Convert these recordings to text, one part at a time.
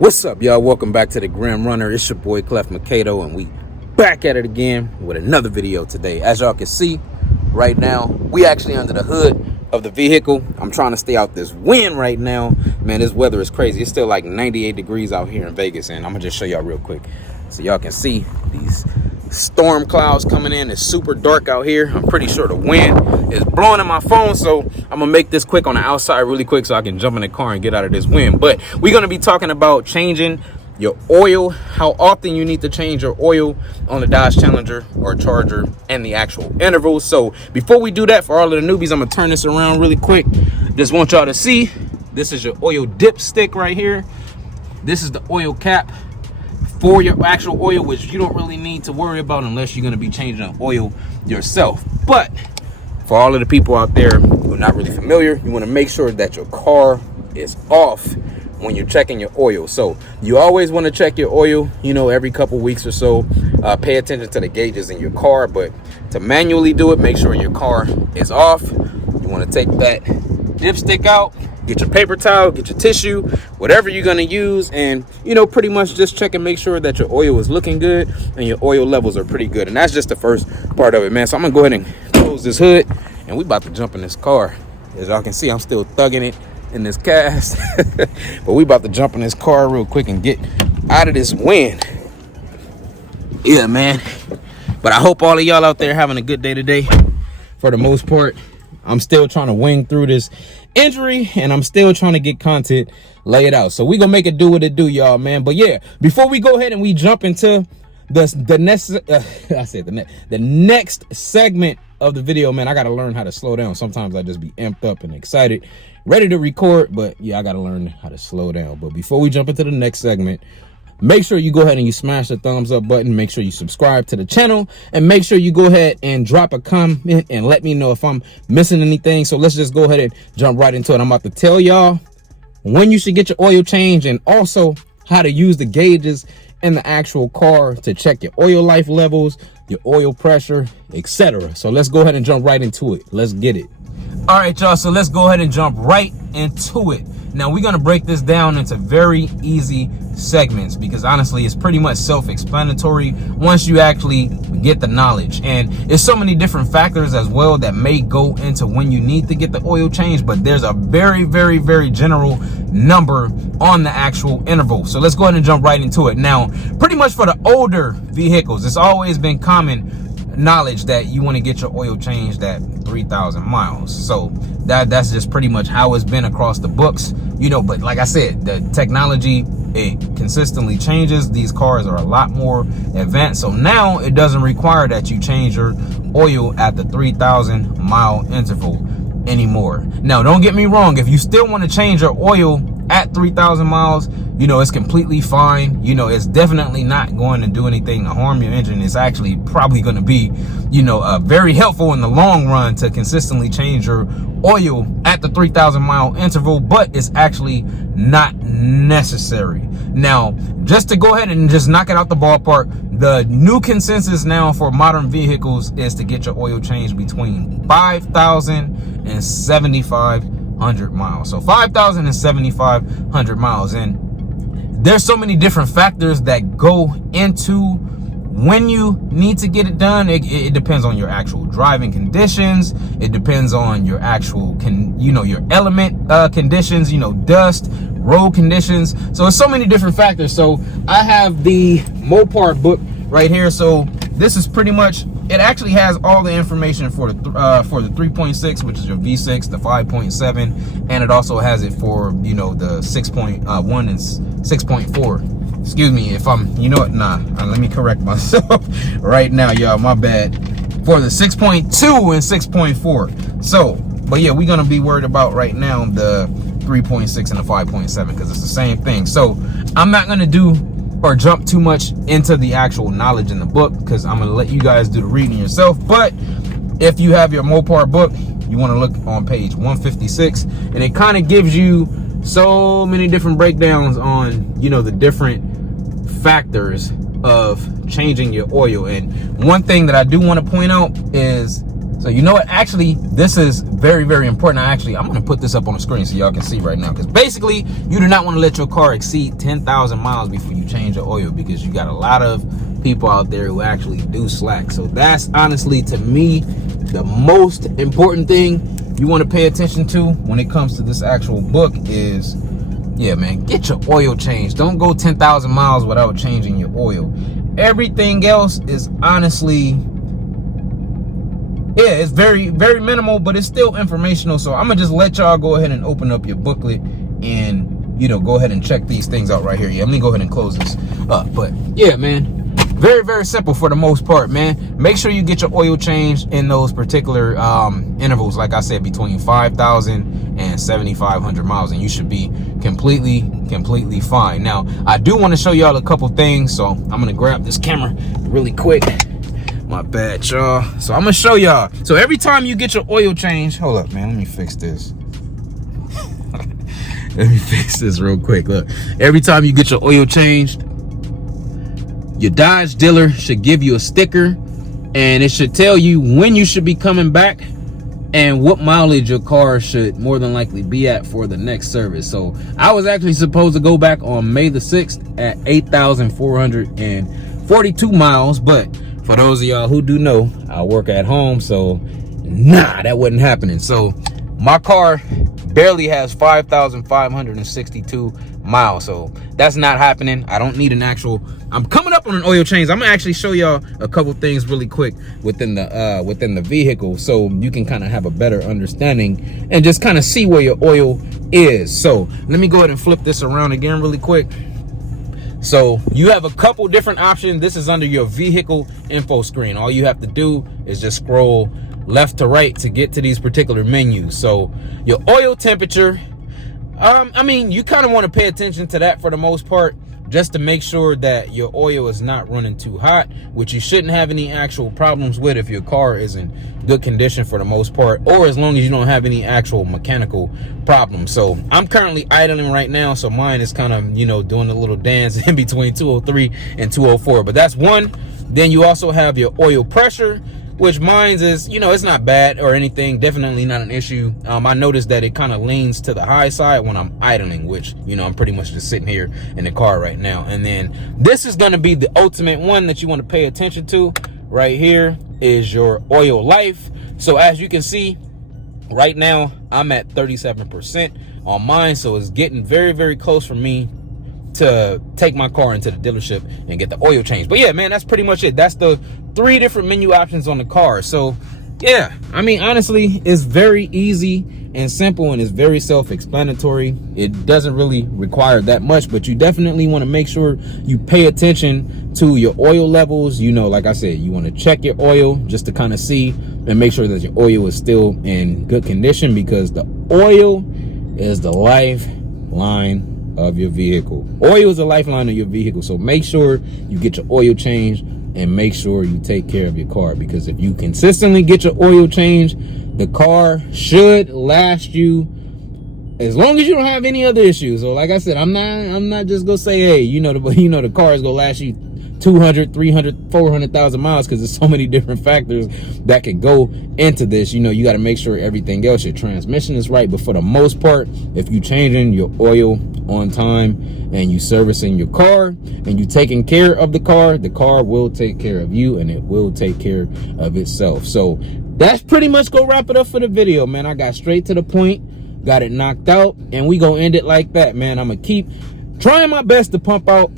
What's up, y'all? Welcome back to the Grim Runner. It's your boy Clef Mikado, and we back at it again with another video today. As y'all can see right now, we actually under the hood of the vehicle. I'm trying to stay out this wind right now. Man, this weather is crazy. It's still like 98 degrees out here in Vegas, and I'm gonna just show y'all real quick so y'all can see these storm clouds coming in. It's super dark out here. I'm pretty sure the wind is blowing in my phone, so I'm gonna make this quick on the outside really quick so I can jump in the car and get out of this wind. But we're gonna be talking about changing your oil, how often you need to change your oil on the Dodge Challenger or Charger, and the actual intervals. So before we do that, for all of the newbies, I'm gonna turn this around really quick. Just want y'all to see, this is your oil dipstick right here. This is the oil cap for your actual oil, which you don't really need to worry about unless you're going to be changing the oil yourself. But for all of the people out there who are not really familiar, you want to make sure that your car is off when you're checking your oil. So you always want to check your oil, you know, every couple weeks or so. Pay attention to the gauges in your car, but to manually do it, make sure your car is off. You want to take that dipstick out, get your paper towel, get your tissue, whatever you're going to use, and, you know, pretty much just check and make sure that your oil is looking good and your oil levels are pretty good. And that's just the first part of it, man. So I'm going to go ahead and close this hood, and we about to jump in this car. As y'all can see, I'm still thugging it in this cast, but we about to jump in this car real quick and get out of this wind. Yeah, man. But I hope all of y'all out there having a good day today. For the most part, I'm still trying to wing through this injury, and I'm still trying to get content laid out. So we gonna make it do what it do, y'all, man. But yeah, before we go ahead and we jump into the next segment of the video, man, I gotta learn how to slow down. Sometimes I just be amped up and excited, ready to record, but yeah, I gotta learn how to slow down. But before we jump into the next segment, make sure you go ahead and you smash the thumbs up button. Make sure you subscribe to the channel, and make sure you go ahead and drop a comment and let me know if I'm missing anything. So let's just go ahead and jump right into it. I'm about to tell y'all when you should get your oil change, and also how to use the gauges in the actual car to check your oil life levels, your oil pressure, etc. So let's go ahead and jump right into it. Let's get it. All right, y'all, so let's go ahead and jump right into it. Now, we're going to break this down into very easy segments because honestly, it's pretty much self-explanatory once you actually get the knowledge. And there's so many different factors as well that may go into when you need to get the oil change, but there's a very, very, very general number on the actual interval. So let's go ahead and jump right into it. Now, pretty much for the older vehicles, it's always been common knowledge that you want to get your oil changed at 3,000 miles. So that's just pretty much how it's been across the books, you know. But like I said, the technology, it consistently changes. These cars are a lot more advanced, so now it doesn't require that you change your oil at the 3,000 mile interval anymore. Now, don't get me wrong, if you still want to change your oil at 3,000 miles, you know, it's completely fine. You know, it's definitely not going to do anything to harm your engine. It's actually probably going to be, you know, very helpful in the long run to consistently change your oil at the 3,000 mile interval, but it's actually not necessary. Now, just to go ahead and just knock it out the ballpark, the new consensus now for modern vehicles is to get your oil changed between 5,000 and 7,500 miles. So 5,000 and 7,500 miles. And there's so many different factors that go into when you need to get it done. It depends on your actual driving conditions. It depends on your actual, your element conditions, you know, dust, road conditions. So it's so many different factors. So I have the Mopar book right here. So this is pretty much, it actually has all the information for the 3.6, which is your V6, the 5.7, and it also has it for, you know, the 6.1 and 6.4. Excuse me if I'm, you know what, let me correct myself right now, y'all, my bad, for the 6.2 and 6.4. So, but yeah, we're gonna be worried about right now the 3.6 and the 5.7 because it's the same thing. So I'm not gonna do or jump too much into the actual knowledge in the book because I'm gonna let you guys do the reading yourself. But if you have your Mopar book, you want to look on page 156, and it kind of gives you so many different breakdowns on, you know, the different factors of changing your oil. And one thing that I do want to point out is So you know what, actually this is very, very important. I'm gonna put this up on the screen so y'all can see right now, because basically you do not want to let your car exceed 10,000 miles before you change your oil, because you got a lot of people out there who actually do slack. So that's honestly, to me, the most important thing you want to pay attention to when it comes to this actual book is, yeah, man, get your oil changed. Don't go 10,000 miles without changing your oil. Everything else is honestly, yeah, it's very, very minimal, but it's still informational. So I'm gonna just let y'all go ahead and open up your booklet and, you know, go ahead and check these things out right here. Yeah, let me go ahead and close this up. But yeah, man, very, very simple for the most part, man. Make sure you get your oil changed in those particular intervals, like I said, between 5,000 and 7,500 miles, and you should be completely fine. Now, I do want to show y'all a couple things, so I'm gonna grab this camera really quick. My bad, y'all. So I'm gonna show y'all. So every time you get your oil changed, hold up, man, let me fix this. Let me fix this real quick. Look, every time you get your oil changed, your Dodge dealer should give you a sticker, and it should tell you when you should be coming back and what mileage your car should more than likely be at for the next service. So I was actually supposed to go back on May the 6th at 8,442 miles, but for those of y'all who do know, I work at home, so nah, that wasn't happening. So my car barely has 5,562 miles, so that's not happening. I don't need an actual, I'm coming up on an oil change. I'm gonna actually show y'all a couple things really quick within the vehicle, so you can kind of have a better understanding and just kind of see where your oil is. So let me go ahead and flip this around again really quick. So you have a couple different options. This is under your vehicle info screen. All you have to do is just scroll left to right to get to these particular menus. So your oil temperature, I mean, you kind of want to pay attention to that for the most part, just to make sure that your oil is not running too hot, which you shouldn't have any actual problems with if your car is in good condition for the most part, or as long as you don't have any actual mechanical problems. So I'm currently idling right now, so mine is kind of, you know, doing a little dance in between 203 and 204, but that's one. Then you also have your oil pressure, which mine's is, you know, it's not bad or anything, definitely not an issue. I noticed that it kind of leans to the high side when I'm idling, which, you know, I'm pretty much just sitting here in the car right now. And then this is going to be the ultimate one that you want to pay attention to. Right here is your oil life. So as you can see right now, I'm at 37% on mine, so it's getting very, very close for me to take my car into the dealership and get the oil change. But yeah, man, that's pretty much it. That's the 3 different menu options on the car. So yeah, I mean, honestly, it's very easy and simple, and it's very self-explanatory. It doesn't really require that much, but you definitely want to make sure you pay attention to your oil levels. You know, like I said, you want to check your oil just to kind of see and make sure that your oil is still in good condition, because the oil is the lifeline of your vehicle. Oil is the lifeline of your vehicle. So make sure you get your oil changed and make sure you take care of your car, because if you consistently get your oil changed, the car should last you as long as you don't have any other issues. So like I said, I'm not just gonna say, hey, the car is gonna last you 200, 300, 400,000 miles, because there's so many different factors that can go into this. You know, you got to make sure everything else, your transmission is right. But for the most part, if you changing your oil on time and you servicing your car and you taking care of the car will take care of you, and it will take care of itself. So that's pretty much gonna wrap it up for the video, man. I got straight to the point, got it knocked out, and we gonna end it like that, man. I'm gonna keep trying my best to pump out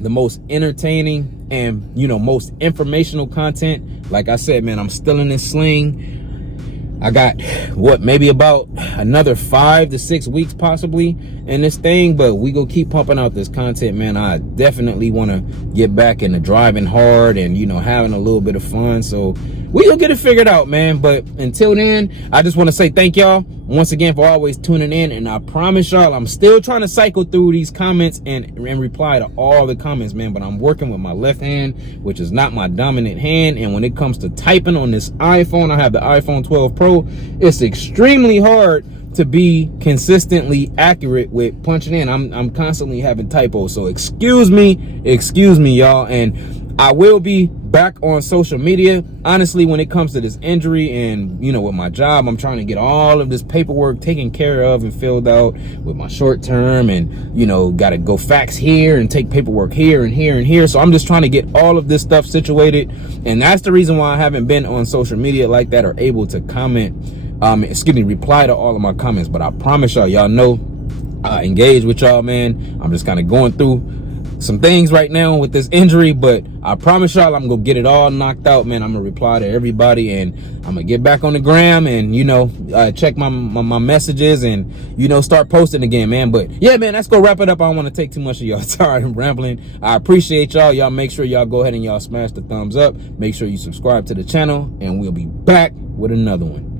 the most entertaining and, you know, most informational content. Like I said, man, I'm still in this sling. I got what, maybe about another 5 to 6 weeks possibly in this thing, but we gonna keep pumping out this content, man. I definitely want to get back into driving hard and, you know, having a little bit of fun. So we gonna get it figured out, man. But until then, I just want to say thank y'all once again for always tuning in, and I promise y'all I'm still trying to cycle through these comments and reply to all the comments, man. But I'm working with my left hand, which is not my dominant hand, and when it comes to typing on this iPhone, I have the iPhone 12 Pro, it's extremely hard to be consistently accurate with punching in. I'm constantly having typos, so excuse me y'all. And I will be back on social media. Honestly, when it comes to this injury and, you know, with my job, I'm trying to get all of this paperwork taken care of and filled out with my short term, and, you know, got to go fax here and take paperwork here and here and here. So I'm just trying to get all of this stuff situated. And that's the reason why I haven't been on social media like that or able to comment, reply to all of my comments. But I promise y'all know, engage with y'all, man. I'm just kind of going through some things right now with this injury, but I promise y'all I'm gonna get it all knocked out, man. I'm gonna reply to everybody, and I'm gonna get back on the gram and, you know, check my messages and, you know, start posting again, man. But yeah, man, let's go wrap it up. I don't want to take too much of y'all time. I'm rambling. I appreciate y'all. Make sure y'all go ahead and y'all smash the thumbs up. Make sure you subscribe to the channel, and we'll be back with another one.